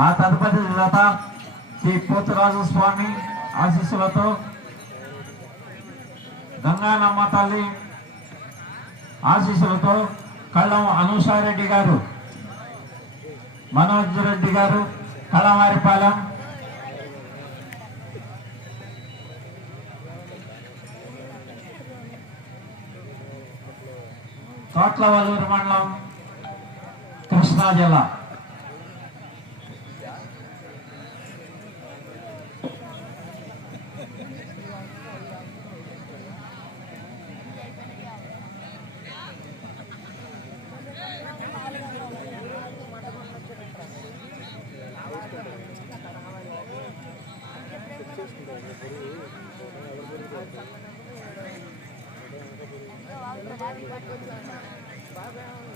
ఆ తదుపరి జత శ్రీ పోతురాజు స్వామి ఆశీస్సులతో గంగానమ్మ తల్లి ఆశీస్సులతో కళ్ళం అనూషారెడ్డి గారు మనోజ్ రెడ్డి గారు కళవారిపాలెం. తోట్లవల్లూరు మండలం కృష్ణా జిల్లా. Bye,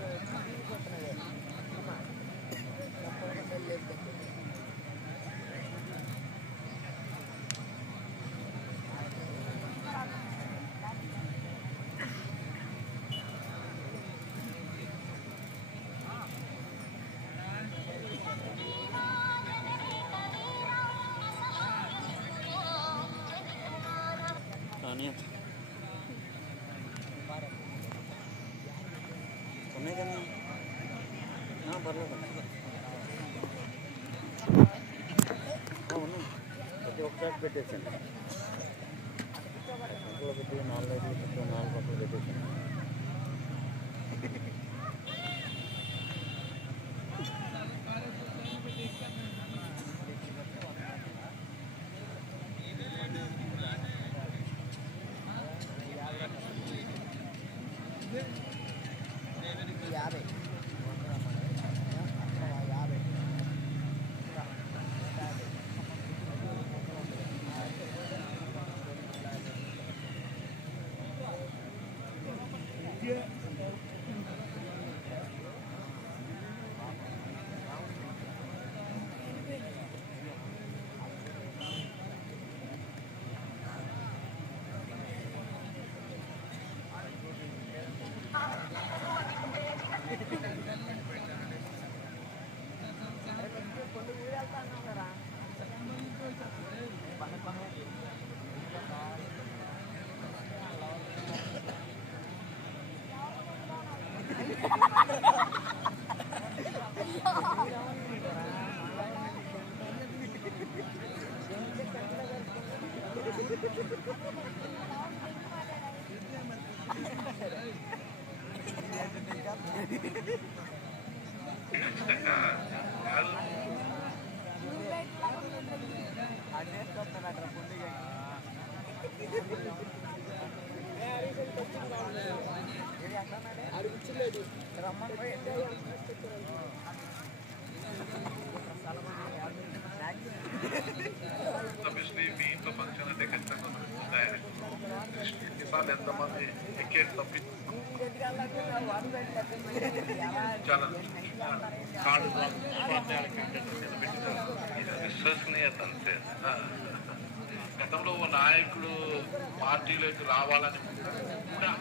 ప్రతి ఒక్కటి పెట్టేసాను పెట్టి నాలుగు ఐదు నాలుగు పక్కలు పెట్టేసాను ఫంక్షన్ అంటే ఖచ్చితంగా ఉంటాయని ఎన్నిసార్లు ఎంతమంది ఎక్కేది తప్పి చాలా కాడు విశ్వసనీయత అంతే గతంలో ఓ నాయకుడు పార్టీలోకి రావాలని కూడా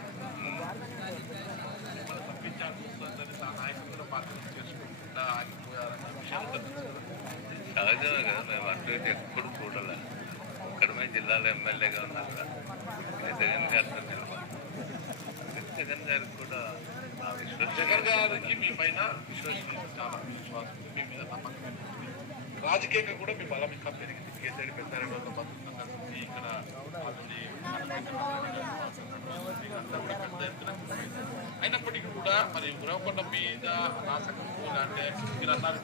మనం తప్పించాల్సి వస్తుందని ఆ నాయకుడు కూడా పార్టీలు చేసుకుంటా ఆగిపోయారన్న విషయం తెలుసు మేము అటు ఎప్పుడు చూడలే ఒక్కడమే జిల్లాలో ఎమ్మెల్యేగా ఉన్నారు కదా. జగన్ గారితో నిలబడి జగన్ గారికి కూడా జగన్ గారికి మీ పైన విశ్వసనీయత చాలా విశ్వాసం ఉంది. మీ మీద నమ్మకం ఉంది. రాజకీయంగా కూడా మీ బలం ఇంకా పెరిగింది. కేసరి పెద్దారెడ్డి వాళ్ళ కలిసి ఇక్కడ అతని అంతా కూడా పెద్ద ఎత్తున అయినప్పటికీ కూడా మరి ఉరవకొండ మీద నాశకం అంటే మీరు అన్నారు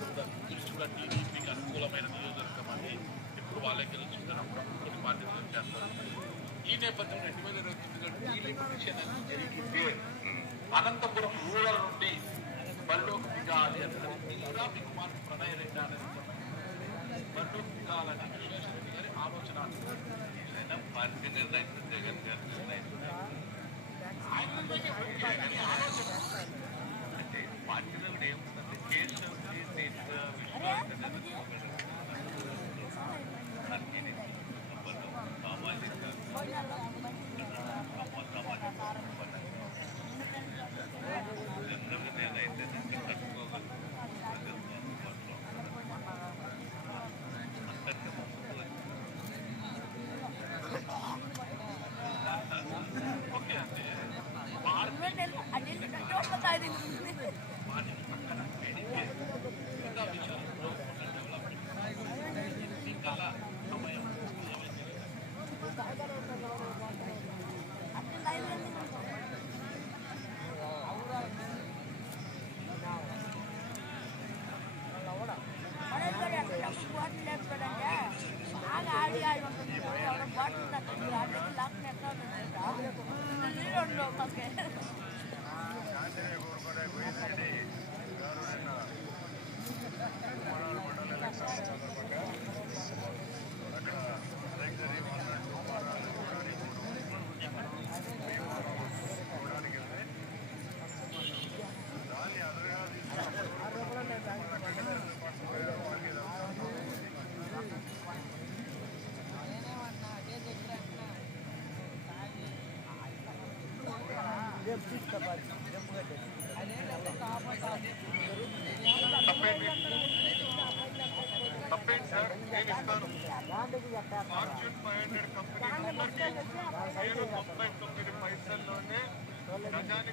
దృష్టిలో టీడీపీకి అనుకూలమైన నియోజకవర్గం అని ఇప్పుడు వాళ్ళే గెలుచుకుంటారు చేస్తారు ఈ నేపథ్యంలో రెండు వేల ఇరవై తొమ్మిదిలో డీలిమిటేషన్ అనేది అనంతపురం రూరల్ నుండి బల్లోకి దిగాలి అన్నది కూడా మీ కుమారుడు ప్రణయ్ రెడ్డి అనేది బల్లోకి దిగాలని విశ్వేశ్వర రెడ్డి గారి ఆలోచన ఆయన పార్టీ నిర్ణయిస్తుంది జగన్ గారి నిర్ణయిస్తుంది అంటే పార్టీలో ఏముందంటే కేసు ఉంది దీంట్లో విశ్వాసం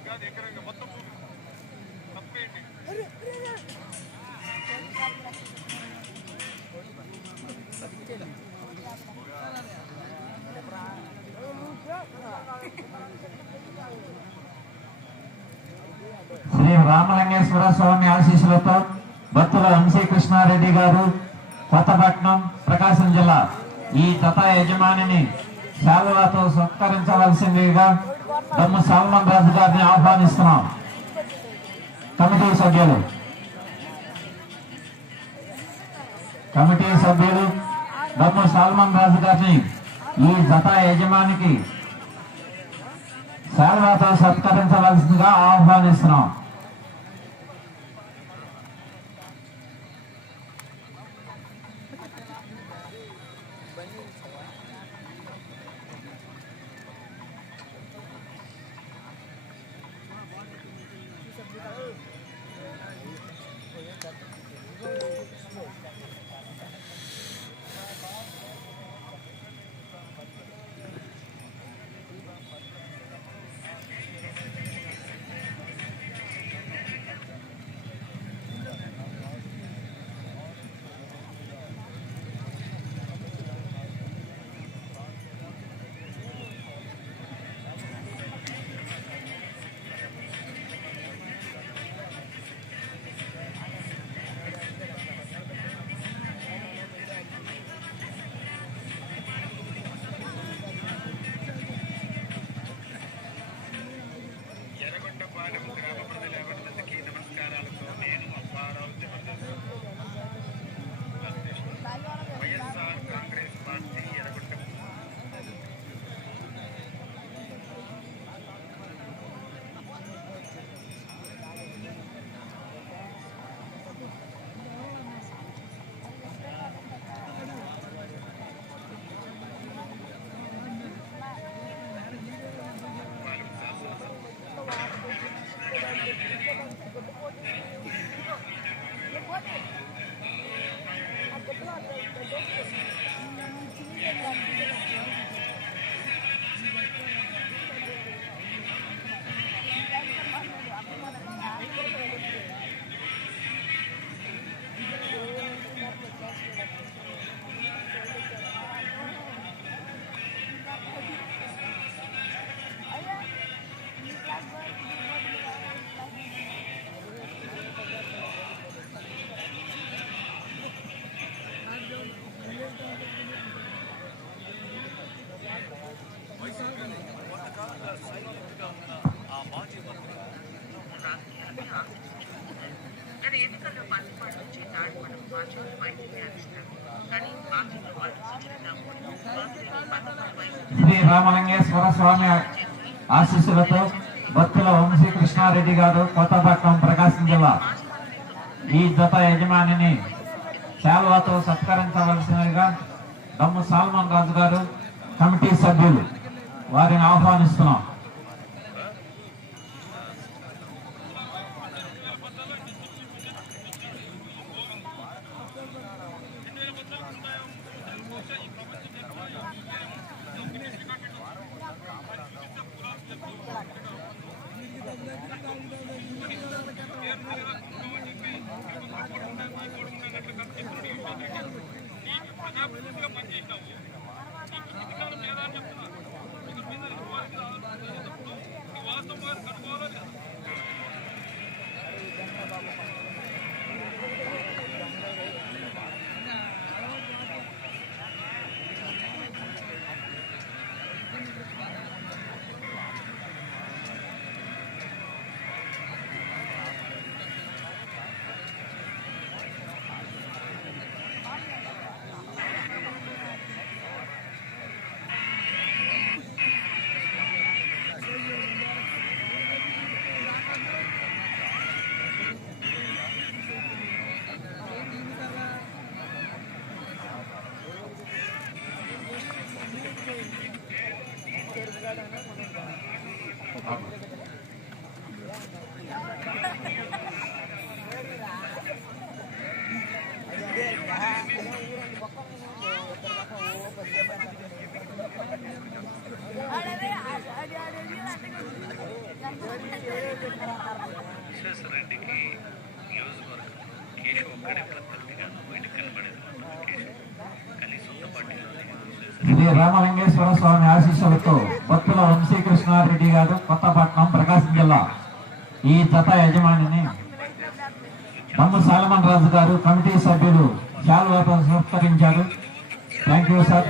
కాదు ఎకరంగా మొత్తం భూమి. తప్పేంటి? శ్రీ రామలింగేశ్వర స్వామి ఆశీస్సులతో భక్తుల వంశీ కృష్ణారెడ్డి గారు కొత్తపట్నం ప్రకాశం జిల్లా ఈ జత యజమానిని శాలువాతో సత్కరించవలసిందిగా దమ్ము సాల్మన్ రాజు గారిని ఆహ్వానిస్తున్నాం. కమిటీ సభ్యులు. కమిటీ సభ్యులు దమ్ము సాల్మన్ రాజు గారిని ఈ జత యజమానికి శాలువాతో సత్కరించవలసిందిగా ఆహ్వానిస్తున్నాం. రామలింగేశ్వర స్వామి ఆశీస్సులతో భక్తుల వంశీ కృష్ణారెడ్డి గారు కొత్తపట్నం ప్రకాశం జిల్లా. ఈ జత యజమానిని శాల్వాతో సత్కరించవలసినవిగా దమ్ము సాల్మన్ రాజు గారు కమిటీ సభ్యులు. వారిని ఆహ్వానిస్తున్నాం. ఈ జత యజమానిని బంధు సాలమన్ రాజు గారు కమిటీ సభ్యులు శాలువాతో సంస్కరించారు థ్యాంక్ యూ సార్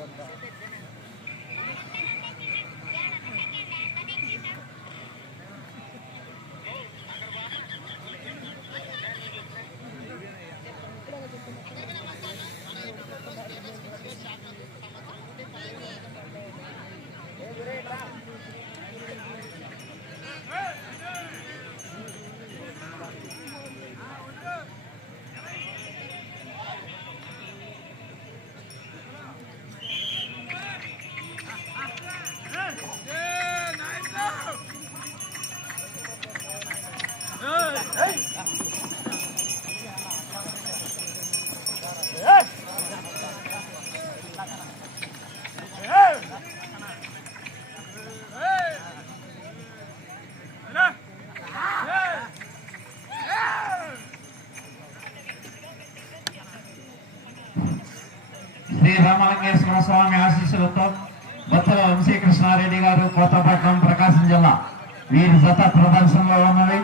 ಬಂದ శ్రీ రామలింగేశ్వర స్వామి ఆశీస్సులతో బత్తల వంశీకృష్ణారెడ్డి గారు కోతపట్నం ప్రకాశం జిల్లా. వీరి జత ప్రదర్శనలో ఉన్నవి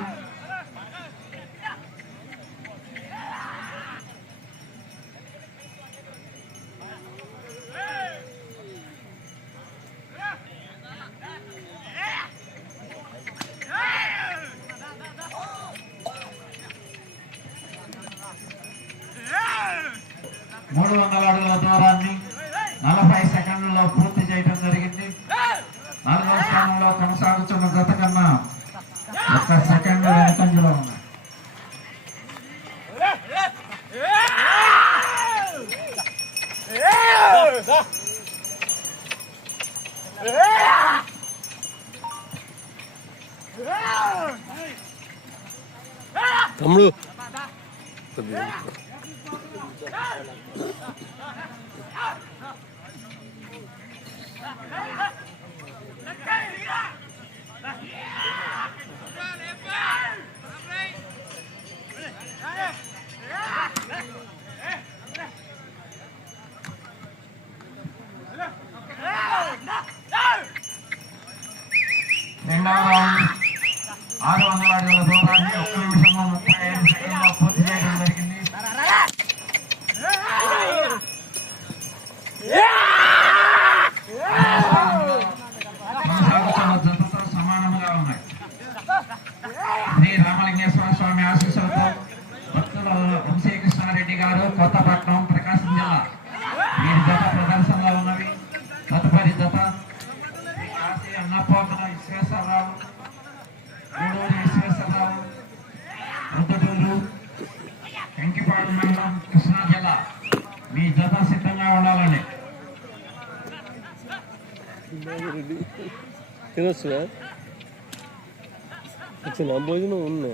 తమ్ముడు గారు వచ్చినా వచ్చిన భోజనం ఉన్నా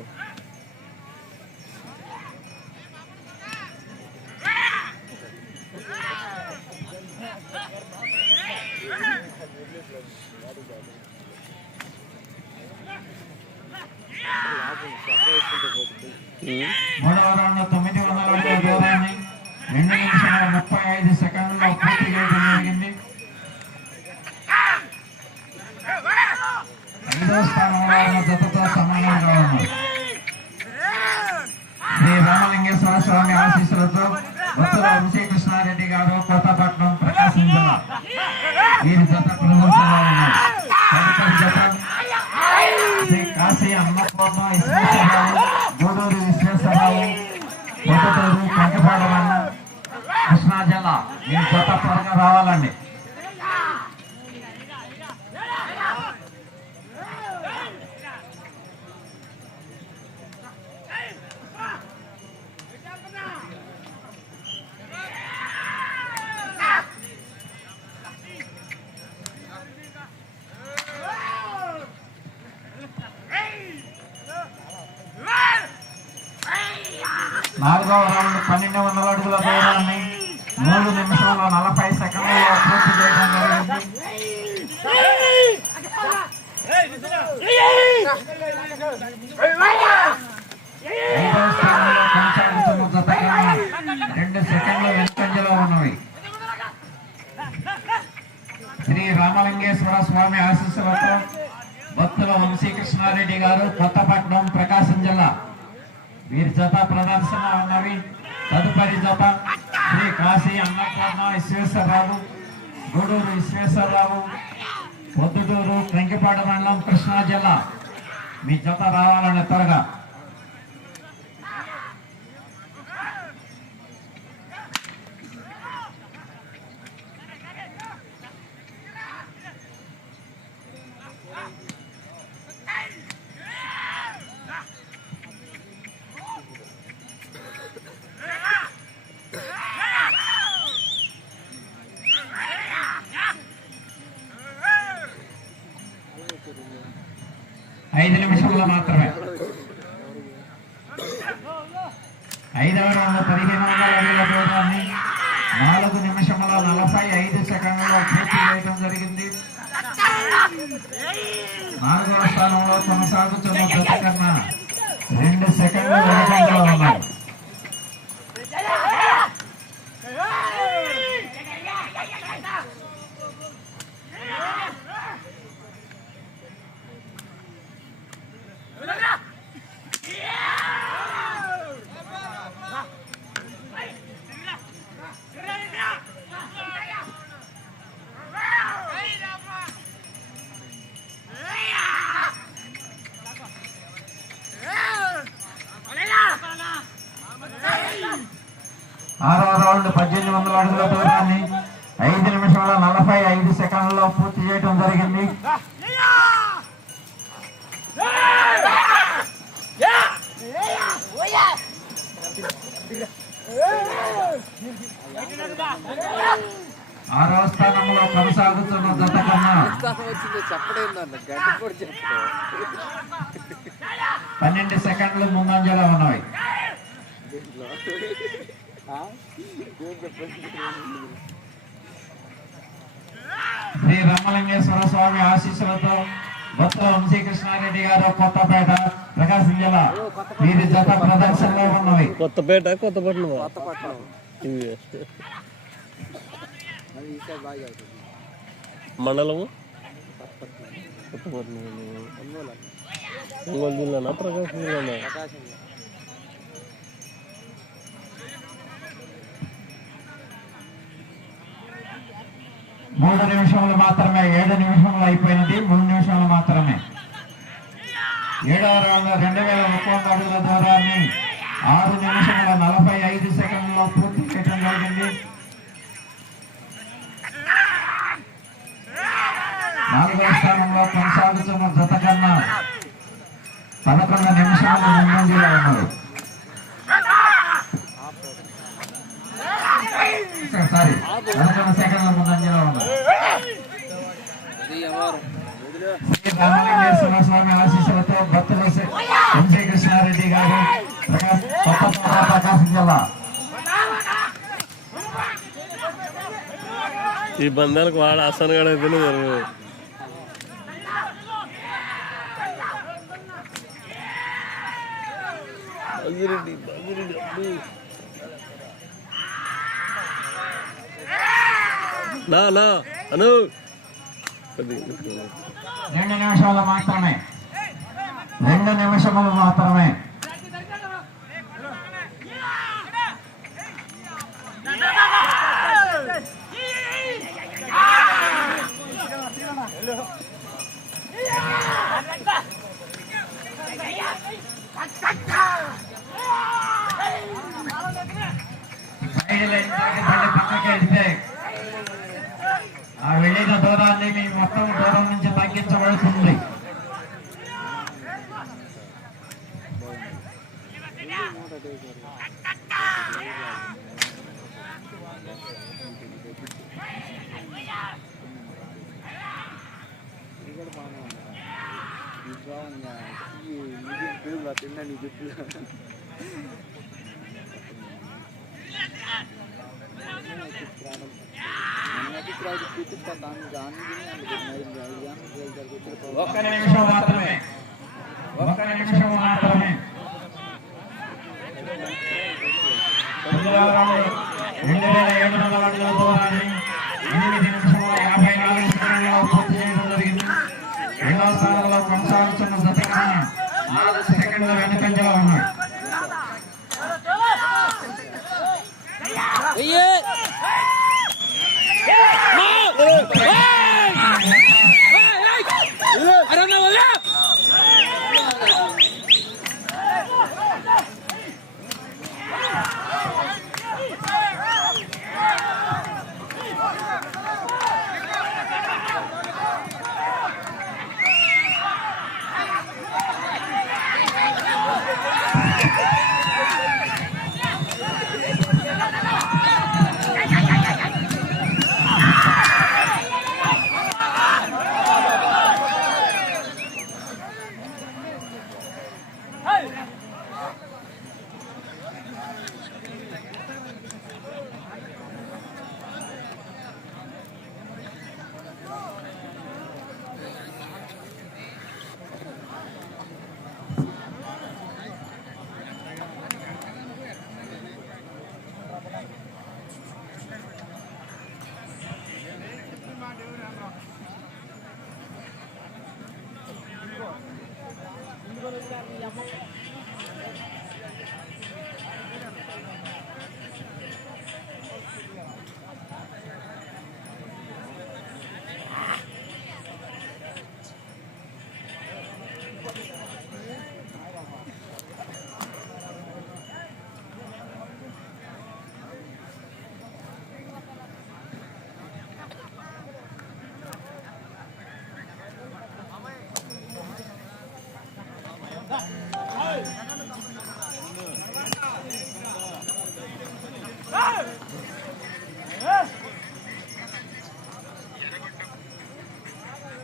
మూడవ రౌండ్ తొమ్మిది వందల రెండు నిమిషాల ముప్పై ఐదు సెకండ్లలో నాలుగవ ప్రదర్శన ఉన్నవి తదుపరి జత శ్రీ కాశీ అన్నపూర్ణ విశ్వేశ్వరరావు గూడూరు విశ్వేశ్వరరావు పొద్దుటూరు కంకిపాడు మండలం కృష్ణా జిల్లా. మీ జత రావాలని త్వరగా. Yeah. వందల అడుగుల దూరాన్ని ఐదు నిమిషాల నలభై ఐదు సెకండ్లలో పూర్తి చేయడం జరిగింది. ఆరో స్థానంలో కొనసాగుతున్న జత కన్నా పన్నెండు సెకండ్లు ముందంజలో ఉన్నాయి. శ్రీ రామలింగేశ్వర స్వామి ఆశీస్సులతో భక్తుల వంశీకృష్ణారెడ్డి గారు కొత్తపేట ప్రకాశం జిల్లా వీరి జత ప్రదర్శనలో ఉన్నవి. కొత్తపేట కొత్తపట్నం. కొత్తపట్నం మండలము? కొత్తపట్నం. ఒంగోలు జిల్లానా? ప్రకాశం జిల్లానా? మూడు నిమిషంలో మాత్రమే ఏడు నిమిషంలో అయిపోయినది మూడు నిమిషాలు మాత్రమే. ఏడవ రౌండ్ రెండు వేల ముప్పై అడుగుల దూరాన్ని ఆరు నిమిషముల నలభై ఐదు సెకండ్లో పూర్తి చేయడం జరిగింది. నాలుగవ స్థానంలో కొనసాగుతున్న జత కన్నా పదకొండు నిమిషాలు ముందు ఉన్నారు. శ్రీ రామలింగేశ్వర స్వామి ఆశీస్సులతో భక్తులు ఎంజే కృష్ణారెడ్డి గారు ప్రకాశ్ జిల్లా ఈ బంధాలకు వాడు ఆసన గడ అయితేనే జరగదు. బజిరెడ్డి బజిరెడ్డి అబ్బో. నా నా అను. కొద్దిగా రెండు నిమిషాలు మాత్రమే. రెండు నిమిషములు మాత్రమే. Side ఒక్క నిమిషం మాత్రమే ఒక్క నిమిషం మాత్రమే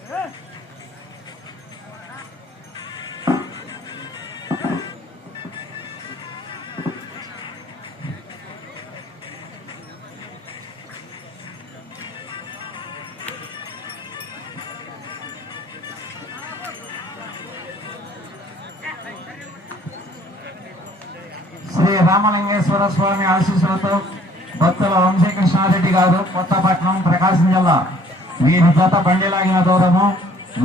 శ్రీ రామలింగేశ్వర స్వామి ఆశీస్సులతో భక్తుల వంశీకృష్ణారెడ్డి గారు కొత్తపట్నం ప్రకాశం జిల్లా. వీరి జత బండిలాగిన దూరము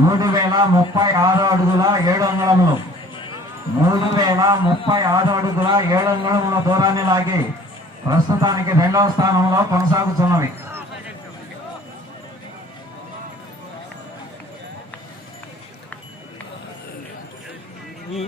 మూడు వేల ముప్పై ఆరు అడుగుల ఏడు అంగళములు. మూడు వేల ముప్పై ఆరు అడుగుల ఏడు అంగుళముల దూరాన్ని లాగి ప్రస్తుతానికి రెండవ స్థానంలో కొనసాగుతున్నవి. ఈ